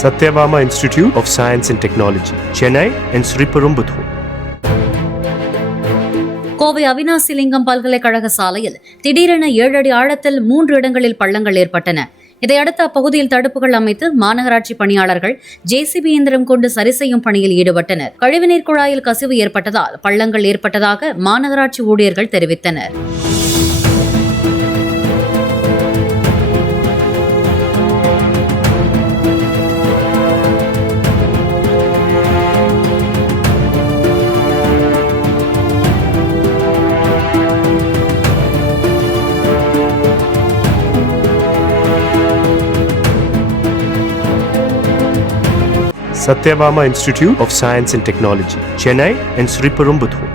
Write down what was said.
Satyabama Institute of Science and Technology, Chennai and Sriperumbudur. Kovai அவினாசிலிங்கம் பல்கலைக்கழக சாலையில் திடீரென 7 அடி ஆழத்தில் 3 இடங்களில் பள்ளங்கள் ஏற்பட்டன. இதையடுத்து அப்பகுதியில் தடுப்புகள் அமைத்து மாநகராட்சி பணியாளர்கள் ஜேசிபி இயந்திரம் கொண்டு சரி செய்யும் பணியில் ஈடுபட்டனர். கழிவுநீர் குழாயில் கசிவு ஏற்பட்டதால் பள்ளங்கள் ஏற்பட்டதாக மாநகராட்சி ஊழியர்கள் தெரிவித்தனர். Satyabama Institute of Science and Technology, Chennai and Sriperumbudur.